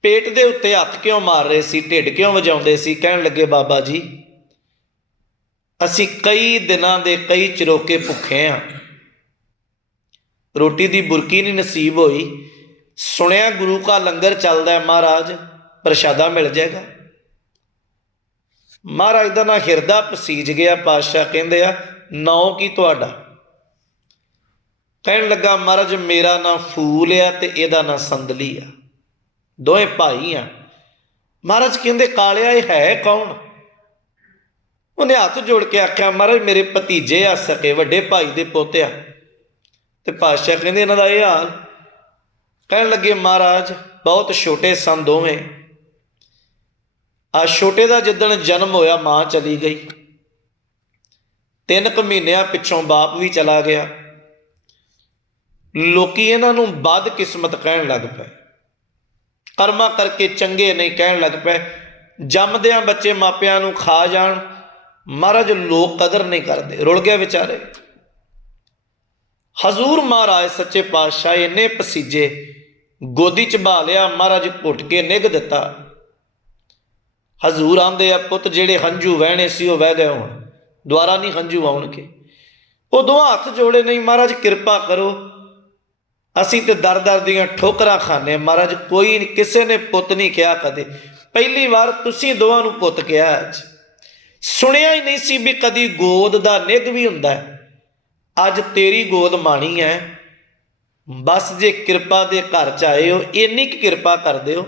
ਪੇਟ ਦੇ ਉੱਤੇ ਹੱਥ ਕਿਉਂ ਮਾਰ ਰਹੇ ਸੀ? ਢਿੱਡ ਕਿਉਂ ਵਜਾਉਂਦੇ ਸੀ? ਕਹਿਣ ਲੱਗੇ, ਬਾਬਾ ਜੀ, ਅਸੀਂ ਕਈ ਦਿਨਾਂ ਦੇ ਕਈ ਚਰੋਕੇ ਭੁੱਖੇ ਆ। ਰੋਟੀ ਦੀ ਬੁਰਕੀ ਨਹੀਂ ਨਸੀਬ ਹੋਈ। ਸੁਣਿਆ ਗੁਰੂ ਕਾ ਲੰਗਰ ਚੱਲਦਾ ਹੈ ਮਹਾਰਾਜ, ਪ੍ਰਸ਼ਾਦਾ ਮਿਲ ਜਾਏਗਾ। ਮਹਾਰਾਜ ਦਾ ਨਾ ਹਿਰਦਾ ਪਸੀਜ ਗਿਆ ਪਾਤਸ਼ਾਹ ਕਹਿੰਦੇ ਆ ਨਾਉ ਕੀ ਤੁਹਾਡਾ? ਕਹਿਣ ਲੱਗਾ, ਮਹਾਰਾਜ, ਮੇਰਾ ਨਾਂ ਫੂਲ ਆ ਤੇ ਇਹਦਾ ਨਾਂ ਸੰਦਲੀ ਆ। ਦੋਵੇਂ ਭਾਈ ਆ। ਮਹਾਰਾਜ ਕਹਿੰਦੇ, ਕਾਲਿਆ, ਇਹ ਹੈ ਕੌਣ? ਉਹਨੇ ਹੱਥ ਜੋੜ ਕੇ ਆਖਿਆ, ਮਹਾਰਾਜ, ਮੇਰੇ ਭਤੀਜੇ ਆ ਸਕੇ, ਵੱਡੇ ਭਾਈ ਦੇ ਪੋਤੇ ਆ। ਤੇ ਪਾਤਸ਼ਾਹ ਕਹਿੰਦੇ, ਇਹਨਾਂ ਦਾ ਇਹ ਹਾਲ। ਕਹਿਣ ਲੱਗੇ, ਮਹਾਰਾਜ, ਬਹੁਤ ਛੋਟੇ ਸਨ ਦੋਵੇਂ। ਆ ਛੋਟੇ ਦਾ ਜਿੱਦਣ ਜਨਮ ਹੋਇਆ, ਮਾਂ ਚਲੀ ਗਈ। ਤਿੰਨ ਕੁ ਮਹੀਨਿਆਂ ਪਿੱਛੋਂ ਬਾਪ ਵੀ ਚਲਾ ਗਿਆ। ਲੋਕੀ ਇਹਨਾਂ ਨੂੰ ਬਦ ਕਿਸਮਤ ਕਹਿਣ ਲੱਗ ਪਏ। ਕਰਮਾ ਕਰਕੇ ਚੰਗੇ ਨਹੀਂ ਕਹਿਣ ਲੱਗ ਪਏ। ਜੰਮਦਿਆਂ ਬੱਚੇ ਮਾਪਿਆਂ ਨੂੰ ਖਾ ਜਾਣ। ਮਹਾਰਾਜ ਲੋਕ ਕਦਰ ਨਹੀਂ ਕਰਦੇ। ਰੁਲ ਗਏ ਵਿਚਾਰੇ। ਹਜ਼ੂਰ ਮਹਾਰਾਜ ਸੱਚੇ ਪਾਤਸ਼ਾਹ ਇੰਨੇ ਪਸੀਜੇ ਗੋਦੀ ਚ ਬਾ ਲਿਆ, ਮਹਾਰਾਜ ਘੁੱਟ ਕੇ ਨਿਗ ਦਿੱਤਾ। ਹਜ਼ੂਰ ਆਂਦੇ ਆ, ਪੁੱਤ, ਜਿਹੜੇ ਹੰਝੂ ਵਹਿਣੇ ਸੀ, ਉਹ ਵਹਿ ਗਏ ਹੁਣ। ਦੁਆਰਾ ਨਹੀਂ ਹੰਝੂ ਆਉਣਗੇ ਉਹ ਦੋ ਹੱਥ ਜੋੜੇ, ਨਹੀਂ ਮਹਾਰਾਜ, ਕਿਰਪਾ ਕਰੋ। ਅਸੀਂ ਤੇ ਦਰ ਦਰ ਦੀਆਂ ਠੋਕਰਾਂ ਖਾਣੇ ਮਹਾਰਾਜ, ਕੋਈ ਨੀ- ਕਿਸੇ ਨੇ ਪੁੱਤ ਨਹੀਂ ਕਿਹਾ ਕਦੇ। ਪਹਿਲੀ ਵਾਰ ਤੁਸੀਂ ਦੋਵਾਂ ਨੂੰ ਪੁੱਤ ਕਿਹਾ ਅੱਜ। ਸੁਣਿਆ ਹੀ ਨਹੀਂ ਸੀ ਵੀ ਕਦੀ ਗੋਦ ਦਾ ਨਿੱਘ ਵੀ ਹੁੰਦਾ ਅੱਜ ਤੇਰੀ ਗੋਦ ਮਾਣੀ ਹੈ। ਬਸ ਜੇ ਕਿਰਪਾ ਦੇ ਘਰ ਚ ਆਏ ਹੋ, ਇੰਨੀ ਕਿ ਕਿਰਪਾ ਕਰ ਦਿਓ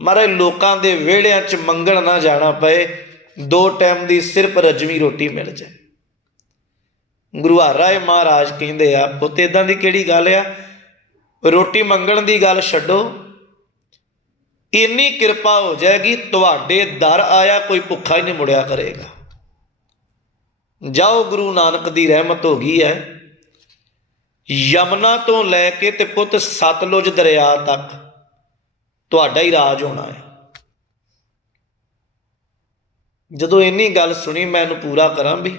ਮਹਾਰਾਜ, ਲੋਕਾਂ ਦੇ ਵਿਹੜਿਆਂ ਚ ਮੰਗਣ ਨਾ ਜਾਣਾ ਪਏ। ਦੋ ਟਾਈਮ ਦੀ ਸਿਰਫ ਰਜਵੀ ਰੋਟੀ ਮਿਲ ਜਾਏ। ਗੁਰੂ ਹਰਿ ਮਹਾਰਾਜ ਕਹਿੰਦੇ ਆ, ਪੁੱਤ ਇਦਾਂ ਦੀ ਕਿਹੜੀ ਗੱਲ ਆ? ਰੋਟੀ ਮੰਗਣ ਦੀ ਗੱਲ ਛੱਡੋ। ਇੰਨੀ ਕਿਰਪਾ ਹੋ ਜਾਏਗੀ, ਤੁਹਾਡੇ ਦਰ ਆਇਆ ਕੋਈ ਭੁੱਖਾ ਹੀ ਨਹੀਂ ਮੁੜਿਆ ਕਰੇਗਾ। ਜਾਓ, ਗੁਰੂ ਨਾਨਕ ਦੀ ਰਹਿਮਤ ਹੋ ਗਈ ਹੈ। ਯਮਨਾ ਤੋਂ ਲੈ ਕੇ ਤੇ ਪੁੱਤ ਸਤਲੁਜ ਦਰਿਆ ਤੱਕ ਤੁਹਾਡਾ ਹੀ ਰਾਜ ਹੋਣਾ ਹੈ। ਜਦੋਂ ਇੰਨੀ ਗੱਲ ਸੁਣੀ ਮੈਂ ਇਹਨੂੰ ਪੂਰਾ ਕਰਾਂ ਵੀ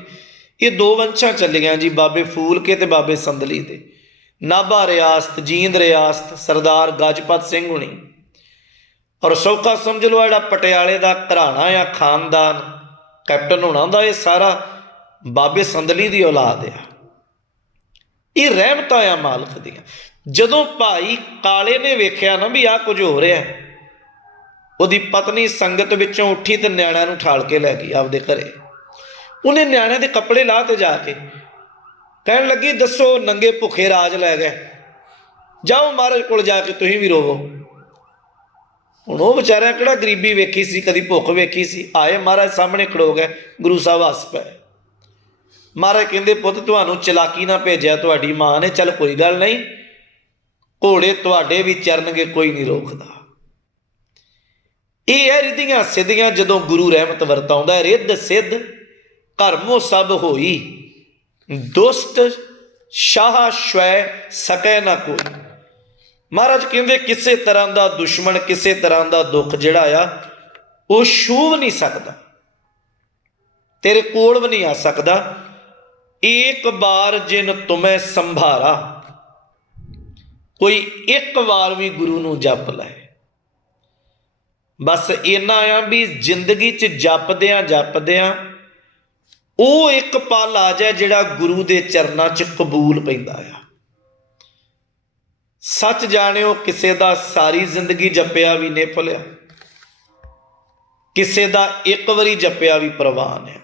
ਇਹ ਦੋ ਵੰਸ਼ਾਂ ਚੱਲੀਆਂ ਜੀ, ਬਾਬੇ ਫੂਲ ਕੇ ਤੇ ਬਾਬੇ ਸੰਦਲੀ ਦੇ। ਨਾਭਾ ਰਿਆਸਤ, ਜੀਂਦ ਰਿਆਸਤ, ਸਰਦਾਰ ਗਜਪਤ ਸਿੰਘ ਹੁਣੀ। ਔਰ ਸੌਕਾ ਸਮਝ ਲਓ ਜਿਹੜਾ ਪਟਿਆਲੇ ਦਾ ਘਰਾਣਾ ਆ, ਖਾਨਦਾਨ, ਕੈਪਟਨ ਹੋਣਾ ਦਾ ਇਹ ਸਾਰਾ ਬਾਬੇ ਸੰਦਲੀ ਦੀ ਔਲਾਦ ਆ। ਇਹ ਰਹਿਮਤਾਂ ਆ ਮਾਲਕ ਦੀਆਂ। ਜਦੋਂ ਭਾਈ ਕਾਲੇ ਨੇ ਵੇਖਿਆ ਨਾ ਵੀ ਆ ਕੁਝ ਹੋ ਰਿਹਾ ਉਹਦੀ ਪਤਨੀ ਸੰਗਤ ਵਿੱਚੋਂ ਉੱਠੀ ਤੇ ਨਿਆਣਿਆਂ ਨੂੰ ਠਾਲ ਕੇ ਲੈ ਗਈ ਆਪਦੇ ਘਰੇ। ਉਹਨੇ ਨਿਆਣਿਆਂ ਦੇ ਕੱਪੜੇ ਲਾਹ ਤੇ ਜਾ ਕੇ ਕਹਿਣ ਲੱਗੀ, ਦੱਸੋ, ਨੰਗੇ ਭੁੱਖੇ ਰਾਜ ਲੈ ਗਏ। ਜਾਓ ਮਹਾਰਾਜ ਕੋਲ ਜਾ ਕੇ ਤੁਸੀਂ ਵੀ ਰੋਵੋ। ਹੁਣ ਉਹ ਵਿਚਾਰਿਆ ਕਿਹੜਾ ਗਰੀਬੀ ਵੇਖੀ ਸੀ, ਕਦੀ ਭੁੱਖ ਵੇਖੀ ਸੀ। ਆਏ ਮਹਾਰਾਜ ਸਾਹਮਣੇ ਖੜੋ ਗਏ, ਗੁਰੂ ਸਾਹਿਬ, ਹੱਸ ਪਏ। ਮਹਾਰਾਜ ਕਹਿੰਦੇ, ਪੁੱਤ, ਤੁਹਾਨੂੰ ਚਲਾਕੀ ਨਾ ਭੇਜਿਆ, ਤੁਹਾਡੀ ਮਾਂ ਨੇ। ਚੱਲ ਕੋਈ ਗੱਲ ਨਹੀਂ, ਘੋੜੇ ਤੁਹਾਡੇ ਵੀ ਚਰਨਗੇ, ਕੋਈ ਨਹੀਂ ਰੋਕਦਾ। ਇਹ ਹੈ ਰਿਧੀਆਂ ਸਿੱਧੀਆਂ ਜਦੋਂ ਗੁਰੂ ਰਹਿਮਤ ਵਰਤਾਉਂਦਾ ਹੈ, ਰਿੱਧ ਸਿੱਧ ਧਰਮੋ ਸਭ ਹੋਈ। ਦੁਸ਼ਟ ਸ਼ਾਹ ਸ਼ਵੈ ਸਕੈ ਨਾ ਕੋਈ। ਮਹਾਰਾਜ ਕਹਿੰਦੇ, ਕਿਸੇ ਤਰ੍ਹਾਂ ਦਾ ਦੁਸ਼ਮਣ, ਕਿਸੇ ਤਰ੍ਹਾਂ ਦਾ ਦੁੱਖ ਜਿਹੜਾ ਆ, ਉਹ ਛੂਹ ਨਹੀਂ ਸਕਦਾ। ਤੇਰੇ ਕੋਲ ਵੀ ਨਹੀਂ ਆ ਸਕਦਾ। ਇੱਕ ਵਾਰ ਜਿਨ ਤੁਮੈ ਸੰਭਾਰਾ, ਕੋਈ ਇੱਕ ਵਾਰ ਵੀ ਗੁਰੂ ਨੂੰ ਜਪ ਲੈ। ਬਸ ਇੰਨਾ ਆ ਵੀ ਜ਼ਿੰਦਗੀ 'ਚ ਜਪਦਿਆਂ ਜਪਦਿਆਂ ਉਹ ਇੱਕ ਪਲ ਆ ਜਾਏ ਜਿਹੜਾ ਗੁਰੂ ਦੇ ਚਰਨਾਂ 'ਚ ਕਬੂਲ ਪੈਂਦਾ ਆ। ਸੱਚ ਜਾਣਿਓ, ਕਿਸੇ ਦਾ ਸਾਰੀ ਜ਼ਿੰਦਗੀ ਜਪਿਆ ਵੀ ਨਹੀਂ ਭੁੱਲਿਆ। ਕਿਸੇ ਦਾ ਇੱਕ ਵਾਰੀ ਜਪਿਆ ਵੀ ਪ੍ਰਵਾਨ ਹੈ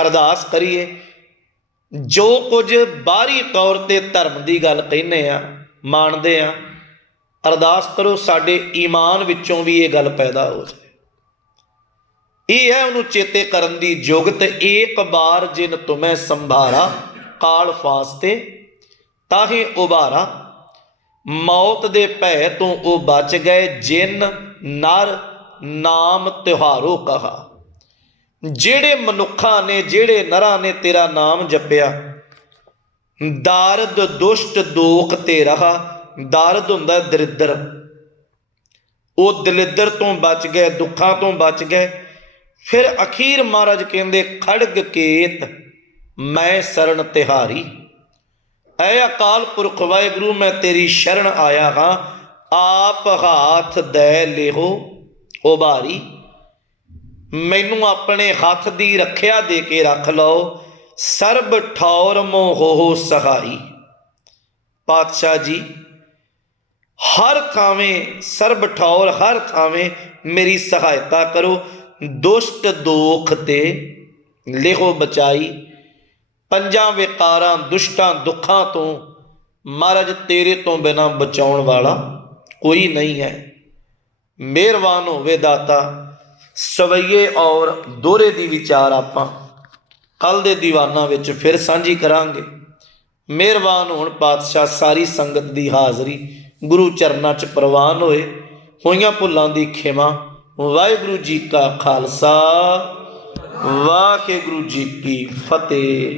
ਅਰਦਾਸ ਕਰੀਏ, ਜੋ ਕੁਝ ਬਾਹਰੀ ਤੌਰ ਤੇ ਧਰਮ ਦੀ ਗੱਲ ਕਹਿੰਦੇ ਆ ਮੰਨਦੇ ਆ ਅਰਦਾਸ ਕਰੋ ਸਾਡੇ ਈਮਾਨ ਵਿੱਚੋਂ ਵੀ ਇਹ ਗੱਲ ਪੈਦਾ ਹੋ ਜਾਵੇ ਇਹ ਹੈ ਉਹਨੂੰ ਚੇਤੇ ਕਰਨ ਦੀ ਜੁਗਤ ਏਕ ਬਾਰ ਜਿਨ ਤੁਮੈ ਸੰਭਾਰਾ, ਕਾਲ ਫਾਸਤੇ, ਤਾਹੇ ਉਬਾਰਾ ਮੌਤ ਦੇ ਭੈ ਤੋਂ ਉਹ ਬਚ ਗਏ ਜਿਨ ਨਰ ਨਾਮ ਤਿਹਾਰੋ ਕਹਾ। ਜਿਹੜੇ ਮਨੁੱਖਾਂ ਨੇ, ਜਿਹੜੇ ਨਰਾਂ ਨੇ ਤੇਰਾ ਨਾਮ ਜਪਿਆ, ਦਾਰਦ ਦੁਸ਼ਟ ਦੋਖ ਤੇ ਰਹਾ। ਦਾਰਦ ਹੁੰਦਾ ਦਰਿਦਰ। ਉਹ ਦਲਿੱਦਰ ਤੋਂ ਬਚ ਗਏ, ਦੁੱਖਾਂ ਤੋਂ ਬਚ ਗਏ। ਫਿਰ ਅਖੀਰ ਮਹਾਰਾਜ ਕਹਿੰਦੇ ਖੜਗ ਕੇਤ, ਮੈਂ ਸਰਣ ਤਿਹਾਰੀ। ਐ ਅਕਾਲ ਪੁਰਖ ਵਾਹਿਗੁਰੂ, ਮੈਂ ਤੇਰੀ ਸ਼ਰਨ ਆਇਆ ਹਾਂ। ਆਪ ਹਾਥ ਦੇ ਲਿਹੋ ਉਬਾਰੀ ਮੈਨੂੰ ਆਪਣੇ ਹੱਥ ਦੀ ਰੱਖਿਆ ਦੇ ਕੇ ਰੱਖ ਲਓ। ਸਰਬ ਠੌਰ ਮੋਹ ਸਹਾਈ। ਪਾਤਸ਼ਾਹ ਜੀ ਹਰ ਥਾਵੇਂ ਸਰਬ ਠੌਰ, ਹਰ ਥਾਵੇਂ ਮੇਰੀ ਸਹਾਇਤਾ ਕਰੋ। ਦੁਸ਼ਟ ਦੋਖ ਤੇ ਲਿਖੋ ਬਚਾਈ। ਪੰਜਾਂ ਵਿਕਾਰਾਂ, ਦੁਸ਼ਟਾਂ ਦੁੱਖਾਂ ਤੋਂ ਮਹਾਰਾਜ ਤੇਰੇ ਤੋਂ ਬਿਨਾ ਬਚਾਉਣ ਵਾਲਾ ਕੋਈ ਨਹੀਂ ਹੈ। ਮਿਹਰਬਾਨ ਹੋਵੇ ਦਾਤਾ, ਸਵਈਏ ਔਰ ਦੋਹਰੇ ਦੀ ਵਿਚਾਰ ਆਪਾਂ ਕੱਲ ਦੇ ਦੀਵਾਨਾਂ ਵਿੱਚ ਫਿਰ ਸਾਂਝੀ ਕਰਾਂਗੇ। ਮਿਹਰਬਾਨ ਹੋਣ ਪਾਤਸ਼ਾਹ, ਸਾਰੀ ਸੰਗਤ ਦੀ ਹਾਜ਼ਰੀ। ਗੁਰੂ ਚਰਨਾਂ 'ਚ ਪ੍ਰਵਾਨ ਹੋਏ, ਹੋਈਆਂ ਭੁੱਲਾਂ ਦੀ ਖਿਮਾ, ਵਾਹਿਗੁਰੂ ਜੀ ਕਾ ਖਾਲਸਾ, ਵਾਹਿਗੁਰੂ ਜੀ ਕੀ ਫਤਿਹ।